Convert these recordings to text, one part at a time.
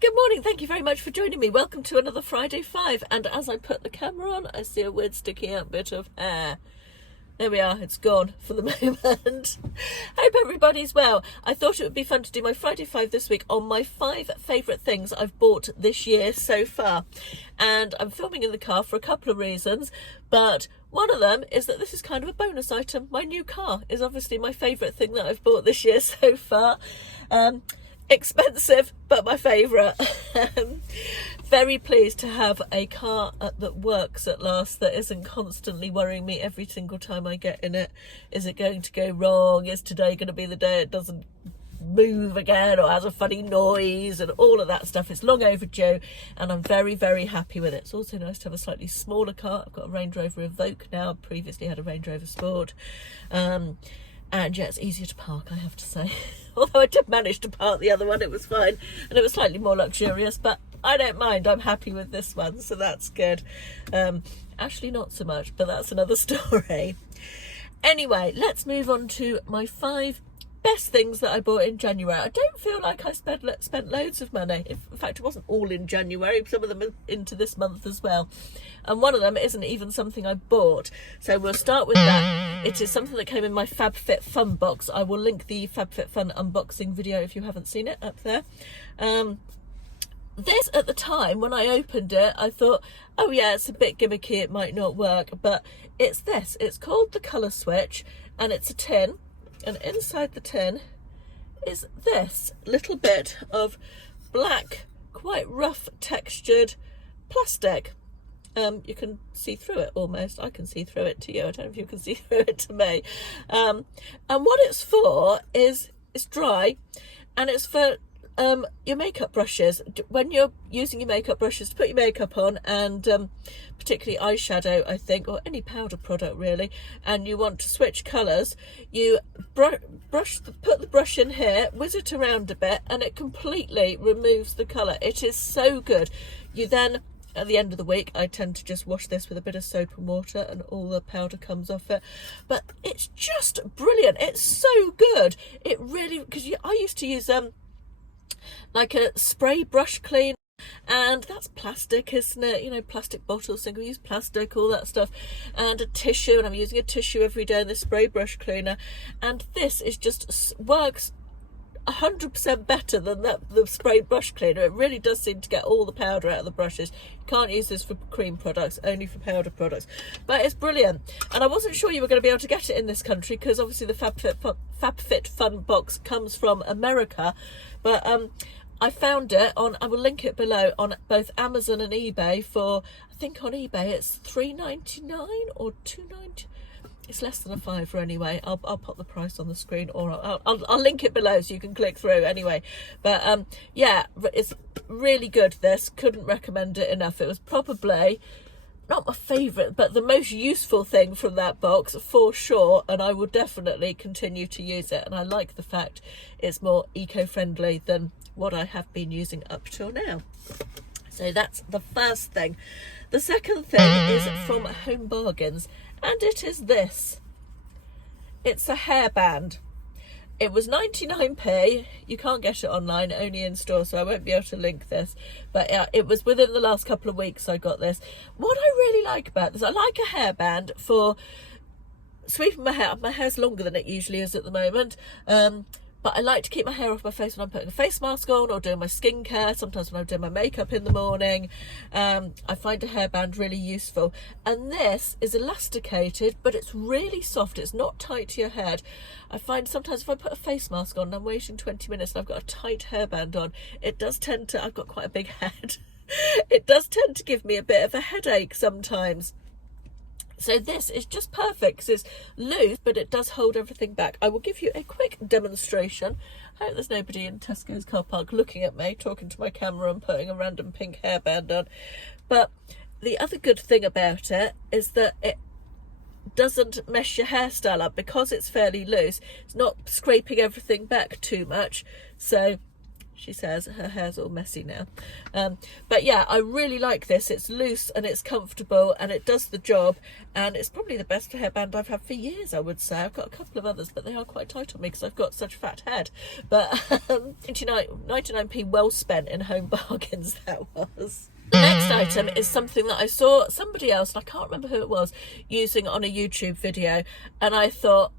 Good morning, thank you very much for joining me. Welcome to another Friday 5. And as I put the camera on, I see a weird sticking out bit of hair. There we are, it's gone for the moment. Hope everybody's well. I thought it would be fun to do my Friday 5 this week on my 5 favourite things I've bought this year so far. And I'm filming in the car for a couple of reasons, but one of them is that this is kind of a bonus item. My new car is obviously my favourite thing that I've bought this year so far. Expensive, but my favourite. Very pleased to have a car that works at last, that isn't constantly worrying me every single time I get in it. Is it going to go wrong? Is today going to be the day it doesn't move again or has a funny noise and all of that stuff? It's long overdue and I'm very, very happy with it. It's also nice to have a slightly smaller car. I've got a Range Rover Evoque now. Previously had a Range Rover Sport. And yeah, it's easier to park, I have to say. Although I did manage to park the other one, it was fine. And it was slightly more luxurious, but I don't mind. I'm happy with this one, so that's good. Actually, not so much, but that's another story. Anyway, let's move on to my 5 best things that I bought in January. I don't feel like I spent loads of money. In fact, it wasn't all in January. Some of them are into this month as well. And one of them isn't even something I bought. So we'll start with that. It is something that came in my FabFitFun box. I will link the FabFitFun unboxing video if you haven't seen it up there. This, at the time, when I opened it, I thought, oh yeah, it's a bit gimmicky, it might not work. But it's this. It's called the Colour Switch, and it's a tin. And inside the tin is this little bit of black, quite rough textured plastic. You can see through it almost. I can see through it to you. I don't know if you can see through it to me. And what it's for is it's dry, and it's for your makeup brushes. When you're using your makeup brushes to put your makeup on, and particularly eyeshadow, I think, or any powder product really, and you want to switch colours, you put the brush in here, whiz it around a bit, and it completely removes the colour. It is so good. You then, at the end of the week, I tend to just wash this with a bit of soap and water and all the powder comes off it. But it's just brilliant. It's so good. It really, because I used to use like a spray brush cleaner, and that's plastic, isn't it? You know, plastic bottles, single-use plastic, all that stuff, and a tissue, and I'm using a tissue every day in the spray brush cleaner, and this is just works 100% better than the spray brush cleaner. It really does seem to get all the powder out of the brushes. You can't use this for cream products, only for powder products, but it's brilliant. And I wasn't sure you were going to be able to get it in this country, because obviously the FabFitFun box comes from America, but I found it on, I will link it below, on both Amazon and eBay for, I think on eBay it's $3.99 or $2.99. It's less than a £5 anyway. I'll put the price on the screen, or I'll link it below so you can click through anyway. But yeah, it's really good. This, couldn't recommend it enough. It was probably not my favourite, but the most useful thing from that box for sure, and I will definitely continue to use it. And I like the fact it's more eco-friendly than what I have been using up till now. So that's the first thing. The second thing is from Home Bargains, and it is this. It's a hairband. It was 99p. You can't get it online, only in store, so I won't be able to link this. But it was within the last couple of weeks I got this. What I really like about this, I like a hairband for sweeping my hair. My hair's longer than it usually is at the moment. But I like to keep my hair off my face when I'm putting a face mask on or doing my skincare, sometimes when I'm doing my makeup in the morning. I find a hairband really useful. And this is elasticated, but it's really soft. It's not tight to your head. I find sometimes if I put a face mask on and I'm waiting 20 minutes and I've got a tight hairband on, it does tend to, I've got quite a big head. It does tend to give me a bit of a headache sometimes. So this is just perfect because it's loose, but it does hold everything back. I will give you a quick demonstration. I hope there's nobody in Tesco's car park looking at me, talking to my camera and putting a random pink hairband on. But the other good thing about it is that it doesn't mess your hairstyle up because it's fairly loose. It's not scraping everything back too much. So she says. Her hair's all messy now. But yeah, I really like this. It's loose and it's comfortable and it does the job, and it's probably the best hairband I've had for years, I would say. I've got a couple of others, but they are quite tight on me because I've got such a fat head. But 99p well spent in home bargains, that was. The next item is something that I saw somebody else, and I can't remember who it was, using on a YouTube video, and I thought,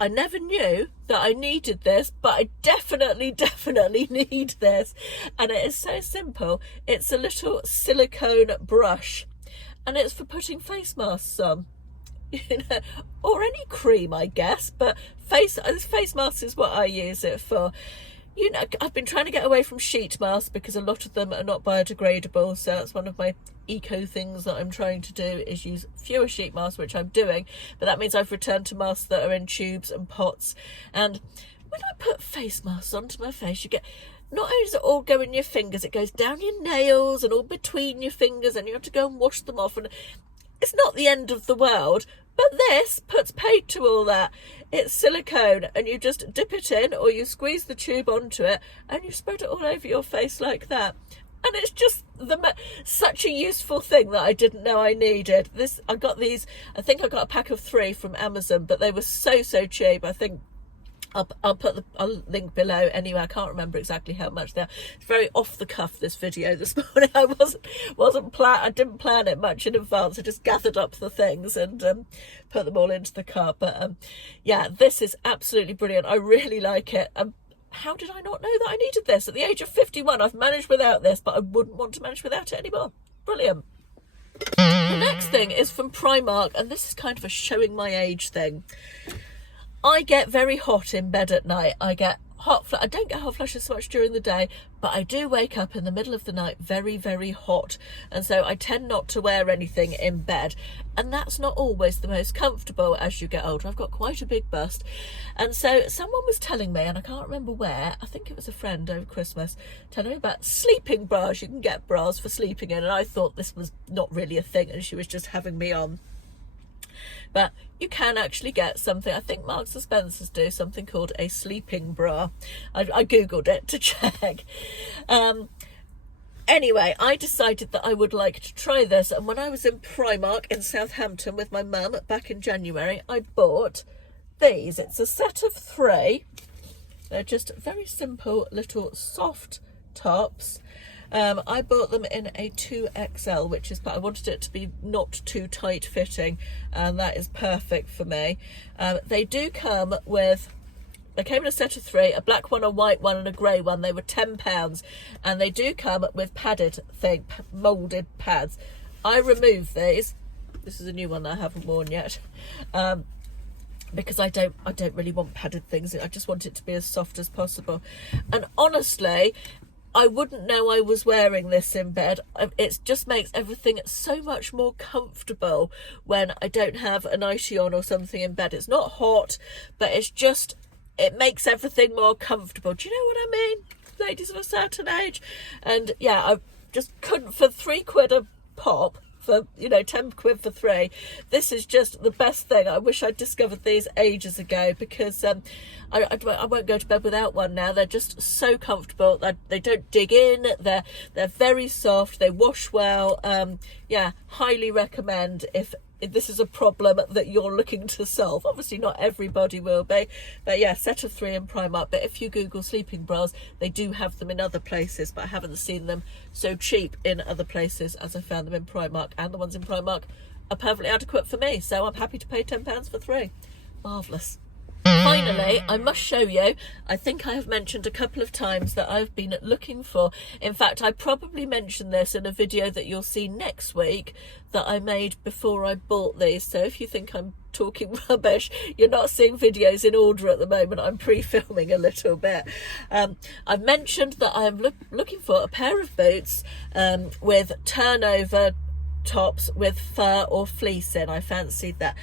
I never knew that I needed this, but I definitely need this. And it is so simple. It's a little silicone brush, and it's for putting face masks on, or any cream, I guess, but face mask is what I use it for. I've been trying to get away from sheet masks because a lot of them are not biodegradable, so that's one of my eco things that I'm trying to do, is use fewer sheet masks, which I'm doing, but that means I've returned to masks that are in tubes and pots. And when I put face masks onto my face, you get, not only does it all go in your fingers, it goes down your nails and all between your fingers, and you have to go and wash them off, and it's not the end of the world. But this puts paid to all that. It's silicone, and you just dip it in, or you squeeze the tube onto it, and you spread it all over your face like that. And it's just such a useful thing that I didn't know I needed. I got these, I think I got a pack of 3 from Amazon, but they were so cheap. I think I'll put I'll link below anyway. I can't remember exactly how much they are. It's very off the cuff, this video this morning. I I didn't plan it much in advance. I just gathered up the things and put them all into the car. But yeah, this is absolutely brilliant. I really like it. How did I not know that I needed this? At the age of 51, I've managed without this, but I wouldn't want to manage without it anymore. Brilliant. The next thing is from Primark, and this is kind of a showing my age thing. I get very hot in bed at night. I don't get hot flushes so much during the day, but I do wake up in the middle of the night very hot, and so I tend not to wear anything in bed, and that's not always the most comfortable as you get older. I've got quite a big bust, and so someone was telling me, and I can't remember where, I think it was a friend over Christmas, telling me about sleeping bras. You can get bras for sleeping in, and I thought this was not really a thing and she was just having me on. But you can actually get something, I think Marks and Spencer's do something called a sleeping bra. I googled it to check. Anyway, I decided that I would like to try this, and when I was in Primark in Southampton with my mum back in January, I bought these. It's a set of 3. They're just very simple little soft tops. I bought them in a 2XL, which is, I wanted it to be not too tight fitting, and that is perfect for me. They do come with, they came in a set of 3, a black one, a white one and a grey one. They were £10, and they do come with padded moulded pads. I removed these. This is a new one that I haven't worn yet. Because I don't really want padded things. I just want it to be as soft as possible. And honestly, I wouldn't know I was wearing this in bed. It just makes everything so much more comfortable when I don't have a nightie on or something in bed. It's not hot, but it makes everything more comfortable. Do you know what I mean? Ladies of a certain age. And yeah, I just couldn't, for £3 a pop, for 10 quid for 3, this is just the best thing. I wish I'd discovered these ages ago, because I won't go to bed without one now. They're just so comfortable. They don't dig in. They're very soft. They wash well. Yeah, highly recommend if this is a problem that you're looking to solve. Obviously not everybody will be, but yeah, set of 3 in Primark. But if you Google sleeping bras, they do have them in other places, but I haven't seen them so cheap in other places as I found them in Primark, and the ones in Primark are perfectly adequate for me, so I'm happy to pay £10 for 3. Marvellous. Finally, I must show you, I think I have mentioned a couple of times that I've been looking for, in fact I probably mentioned this in a video that you'll see next week that I made before I bought these, so if you think I'm talking rubbish, you're not seeing videos in order at the moment. I'm pre-filming a little bit. I've mentioned that I'm looking for a pair of boots with turnover tops with fur or fleece in. I fancied that.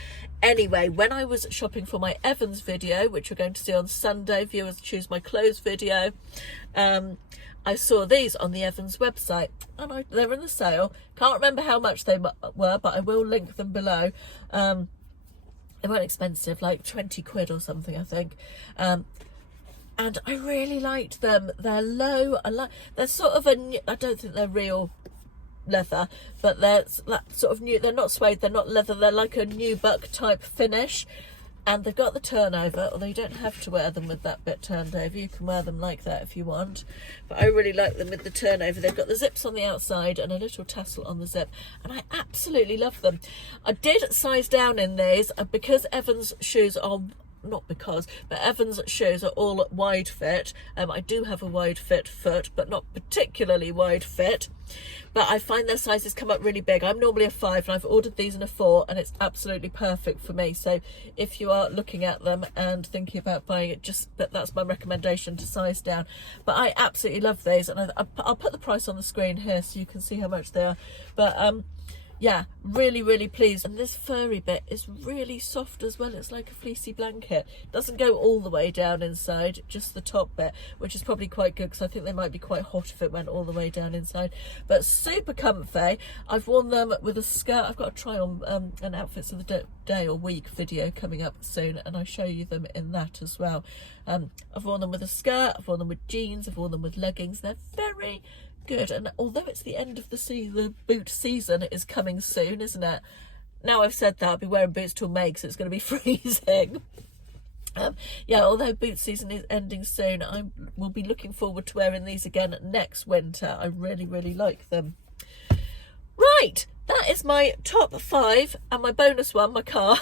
Anyway, when I was shopping for my Evans video, which we're going to see on Sunday, viewers choose my clothes video, I saw these on the Evans website, and they're in the sale. Can't remember how much they were, but I will link them below. They weren't expensive, like 20 quid or something, I think. and I really liked them. They're low. They're sort of I don't think they're real leather, but they're sort of new. They're not suede, they're not leather, they're like a nubuck type finish, and they've got the turnover, although you don't have to wear them with that bit turned over. You can wear them like that if you want, but I really like them with the turnover. They've got the zips on the outside and a little tassel on the zip, and I absolutely love them. I did size down in these because Evan's shoes are but Evan's shoes are all wide fit. I do have a wide fit foot, but not particularly wide fit, but I find their sizes come up really big. I'm normally a 5 and I've ordered these in a 4, and it's absolutely perfect for me. So if you are looking at them and thinking about buying it, that's my recommendation, to size down. But I absolutely love these, and I'll put the price on the screen here so you can see how much they are. But yeah, really, really pleased. And this furry bit is really soft as well. It's like a fleecy blanket. Doesn't go all the way down inside, just the top bit, which is probably quite good because I think they might be quite hot if it went all the way down inside. But super comfy. I've worn them with a skirt. I've got a try on an outfits of the day or week video coming up soon, and I show you them in that as well. I've worn them with a skirt, I've worn them with jeans, I've worn them with leggings. They're very good, and although it's the end of the season, the boot season is coming soon, isn't it? Now I've said that, I'll be wearing boots till May because it's going to be freezing. Yeah, although boot season is ending soon, I will be looking forward to wearing these again next winter. I really, really like them. Right, that is my top 5 and my bonus one, my car.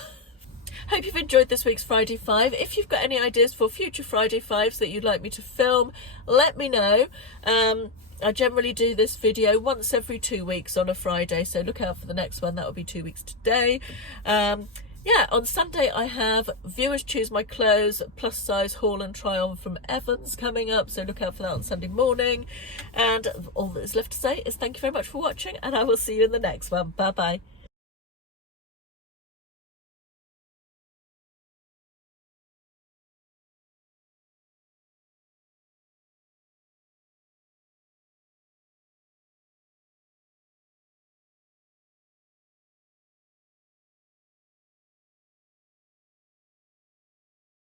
Hope you've enjoyed this week's Friday 5. If you've got any ideas for future Friday 5s that you'd like me to film, let me know. I generally do this video once every 2 weeks on a Friday, so look out for the next one. That will be 2 weeks today. Yeah, on Sunday I have Viewers Choose My Clothes plus size haul and try on from Evans coming up, so look out for that on Sunday morning. And all that is left to say is thank you very much for watching, and I will see you in the next one. Bye bye.